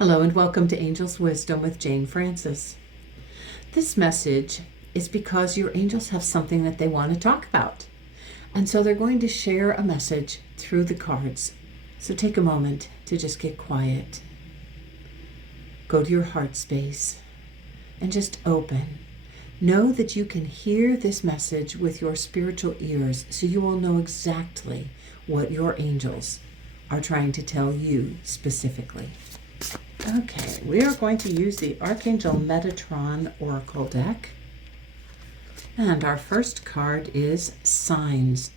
Hello and welcome to Angel's Wisdom with Jane Francis. This message is because your angels have something that they want to talk about. And so they're going to share a message through the cards. So take a moment to just get quiet. Go to your heart space and just open. Know that you can hear this message with your spiritual ears, so you will know exactly what your angels are trying to tell you specifically. Okay, we are going to use the Archangel Metatron Oracle deck. And our first card is Signs.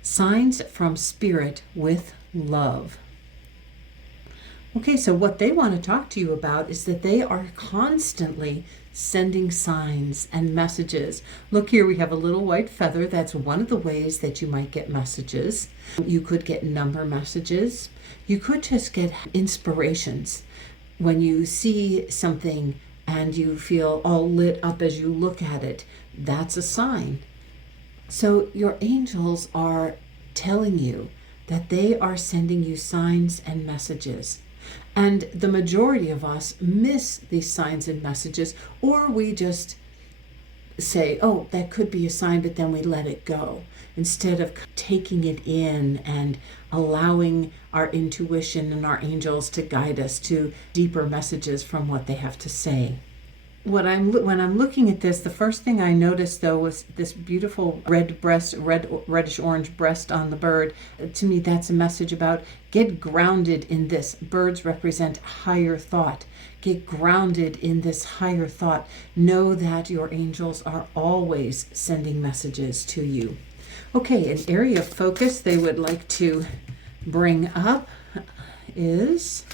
Signs from Spirit with Love. Okay, so what they want to talk to you about is that they are constantly sending signs and messages. Look here, we have a little white feather. That's one of the ways that you might get messages. You could get number messages. You could just get inspirations. When you see something and you feel all lit up as you look at it, that's a sign. So your angels are telling you that they are sending you signs and messages. And the majority of us miss these signs and messages, or we just say, oh, that could be a sign, but then we let it go, instead of taking it in and allowing our intuition and our angels to guide us to deeper messages from what they have to say. When I'm looking at this, the first thing I noticed, though, was this beautiful reddish orange breast on the bird. To me, that's a message about get grounded in this. Birds represent higher thought. Get grounded in this higher thought. Know that your angels are always sending messages to you. Okay, an area of focus they would like to bring up is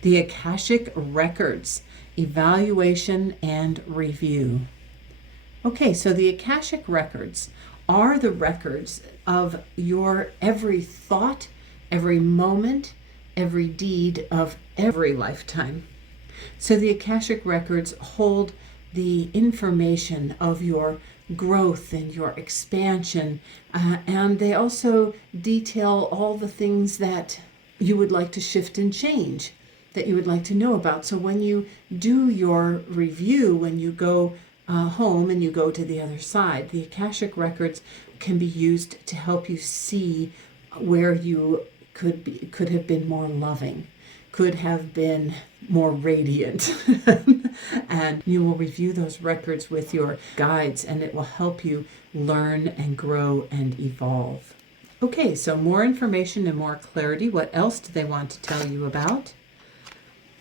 the Akashic Records. Evaluation and review. Okay, so the Akashic Records are the records of your every thought, every moment, every deed of every lifetime. So the Akashic Records hold the information of your growth and your expansion, and they also detail all the things that you would like to shift and change, that you would like to know about. So when you do your review, when you go home and you go to the other side, the Akashic Records can be used to help you see where you could have been more loving, could have been more radiant. And you will review those records with your guides, and it will help you learn and grow and evolve. Okay, so more information and more clarity. What else do they want to tell you about?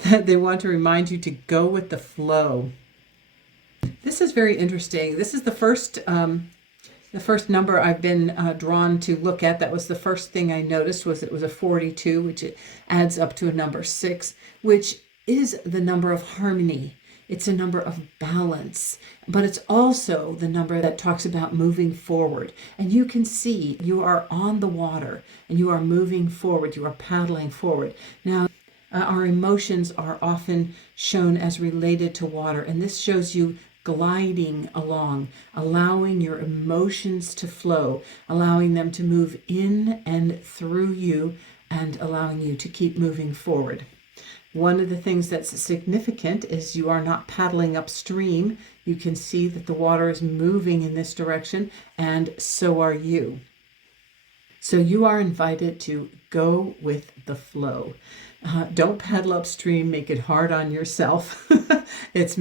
They want to remind you to go with the flow. This is very interesting. This is the first number I've been drawn to look at. That was the first thing I noticed, was it was a 42, which it adds up to a number 6, which is the number of harmony. It's a number of balance, but it's also the number that talks about moving forward. And you can see you are on the water and you are moving forward. You are paddling forward. Now, our emotions are often shown as related to water, and this shows you gliding along, allowing your emotions to flow, allowing them to move in and through you, and allowing you to keep moving forward. One of the things that's significant is you are not paddling upstream. You can see that the water is moving in this direction, and so are you. So you are invited to go with the flow. Don't paddle upstream, make it hard on yourself. You're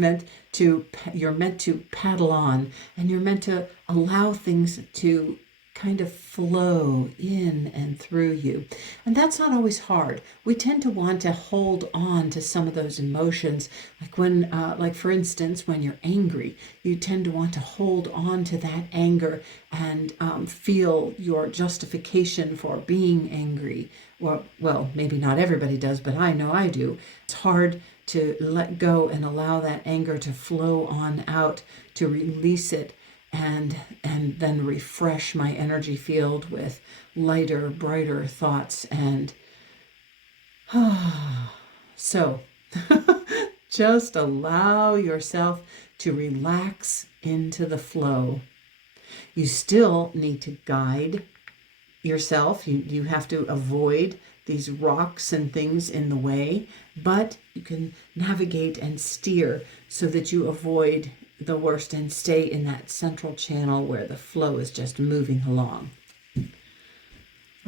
meant to paddle on, and you're meant to allow things to kind of flow in and through you. And that's not always hard. We tend to want to hold on to some of those emotions. Like for instance, when you're angry, you tend to want to hold on to that anger and feel your justification for being angry. Well, maybe not everybody does, but I know I do. It's hard to let go and allow that anger to flow on out, to release it, and then refresh my energy field with lighter, brighter thoughts. And so just allow yourself to relax into the flow. You still need to guide yourself. You have to avoid these rocks and things in the way, but you can navigate and steer so that you avoid the worst and stay in that central channel where the flow is just moving along.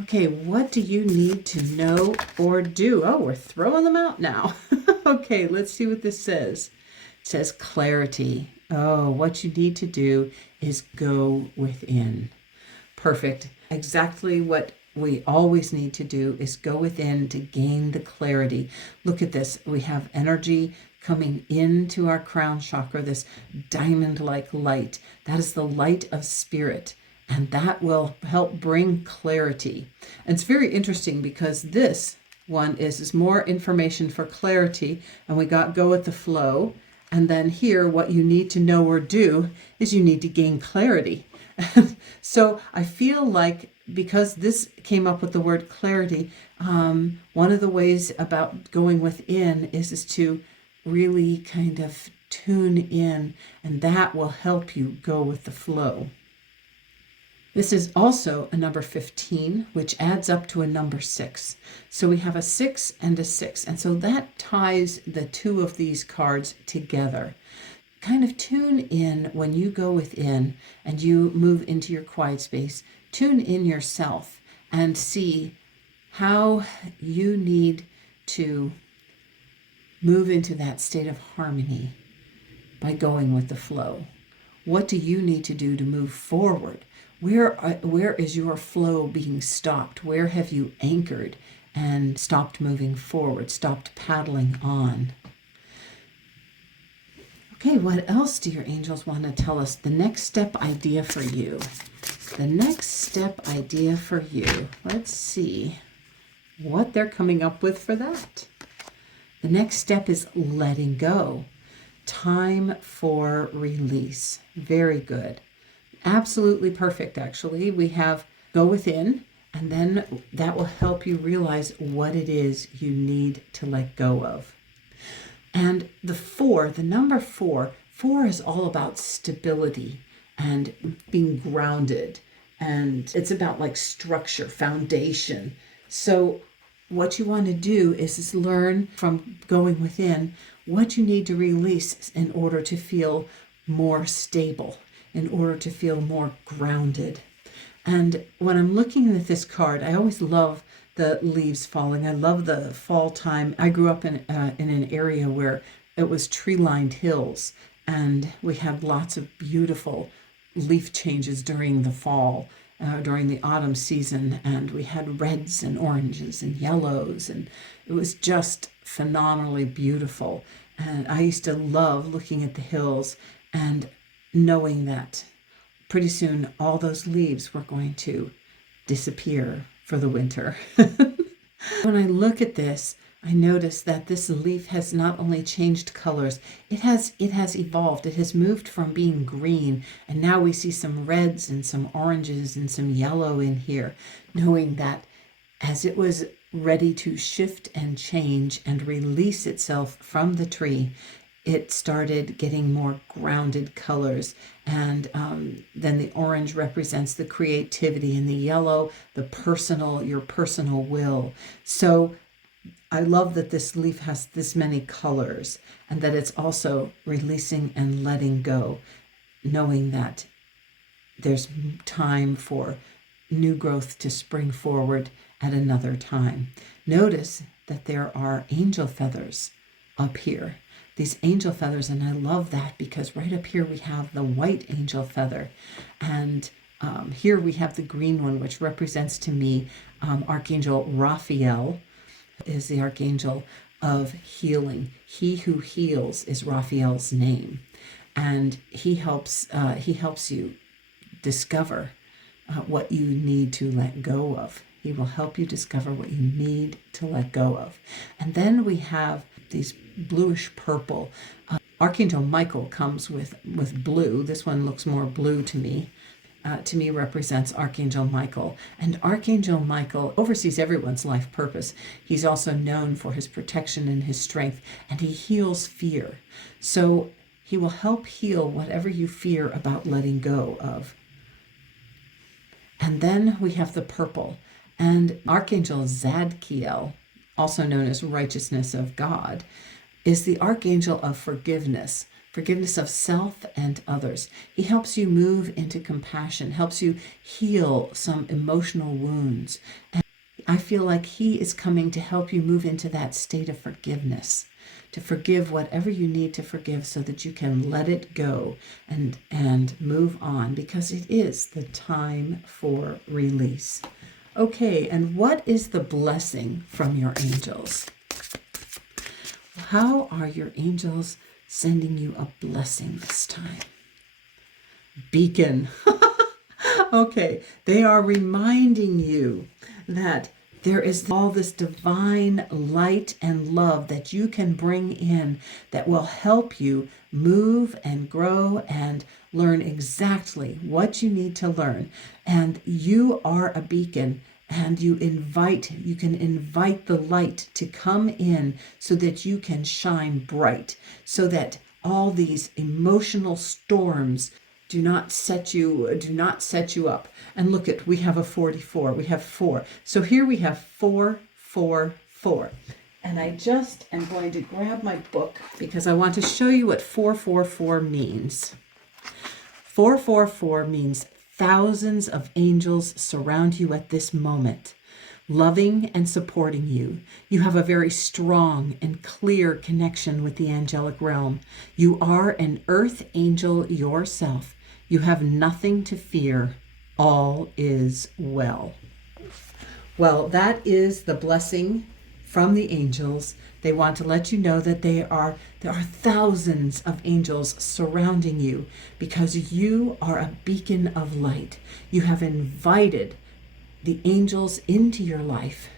Okay, what do you need to know or do? Oh, we're throwing them out now. Okay, let's see what this says. It says clarity. Oh, what you need to do is go within. Perfect. Exactly what we always need to do is go within to gain the clarity. Look at this. We have energy coming into our crown chakra, this diamond-like light. That is the light of spirit. And that will help bring clarity. And it's very interesting because this one is more information for clarity, and we got go with the flow. And then here, what you need to know or do is you need to gain clarity. So I feel like because this came up with the word clarity, one of the ways about going within is to really kind of tune in, and that will help you go with the flow. This is also a number 15, which adds up to a number 6. So we have a 6 and a 6. And so that ties the two of these cards together. Kind of tune in when you go within and you move into your quiet space. Tune in yourself and see how you need to move into that state of harmony by going with the flow. What do you need to do to move forward? Where is your flow being stopped? Where have you anchored and stopped moving forward, stopped paddling on? Okay, what else do your angels want to tell us? The next step idea for you. The next step idea for you. Let's see what they're coming up with for that. The next step is letting go. Time for release. Very good. Absolutely perfect, actually. We have go within, and then that will help you realize what it is you need to let go of. And the number 4 is all about stability and being grounded. And it's about like structure, foundation. So what you want to do is learn from going within what you need to release in order to feel more stable, in order to feel more grounded. And when I'm looking at this card, I always love the leaves falling. I love the fall time. I grew up in an area where it was tree-lined hills, and we had lots of beautiful leaf changes during the fall, during the autumn season, and we had reds and oranges and yellows, and it was just phenomenally beautiful. And I used to love looking at the hills and knowing that pretty soon all those leaves were going to disappear for the winter. When I look at this, I notice that this leaf has not only changed colors, it has evolved. It has moved from being green, and now we see some reds and some oranges and some yellow in here, knowing that as it was ready to shift and change and release itself from the tree, it started getting more grounded colors. And then the orange represents the creativity, and the yellow, your personal will. So I love that this leaf has this many colors, and that it's also releasing and letting go, knowing that there's time for new growth to spring forward at another time. Notice that there are angel feathers up here. These angel feathers, and I love that because right up here we have the white angel feather, and here we have the green one, which represents to me Archangel Raphael is the archangel of healing. He who heals is Raphael's name, and he helps you discover what you need to let go of. He will help you discover what you need to let go of. And then we have these bluish purple. Archangel Michael comes with blue. This one looks more blue to me. To me represents Archangel Michael. And Archangel Michael oversees everyone's life purpose. He's also known for his protection and his strength, and he heals fear. So he will help heal whatever you fear about letting go of. And then we have the purple. And Archangel Zadkiel, also known as righteousness of God, is the archangel of forgiveness, forgiveness of self and others. He helps you move into compassion, helps you heal some emotional wounds. And I feel like he is coming to help you move into that state of forgiveness, to forgive whatever you need to forgive so that you can let it go and move on, because it is the time for release. Okay, and what is the blessing from your angels? How are your angels sending you a blessing this time? Beacon. Okay, they are reminding you that there is all this divine light and love that you can bring in that will help you move and grow and learn exactly what you need to learn. And you are a beacon, and you can invite the light to come in so that you can shine bright, so that all these emotional storms do not set you up. And look at, we have a 44, we have 4. So here we have 4, 4, 4. And I just am going to grab my book because I want to show you what 444 means. 444 means thousands of angels surround you at this moment, loving and supporting you. You have a very strong and clear connection with the angelic realm. You are an earth angel yourself. You have nothing to fear. All is well. Well, that is the blessing from the angels. They want to let you know that there are thousands of angels surrounding you because you are a beacon of light. You have invited the angels into your life,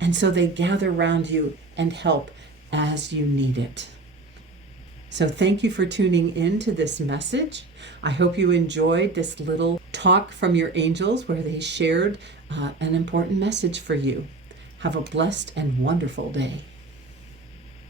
and so they gather around you and help as you need it. So thank you for tuning in to this message. I hope you enjoyed this little talk from your angels where they shared an important message for you. Have a blessed and wonderful day.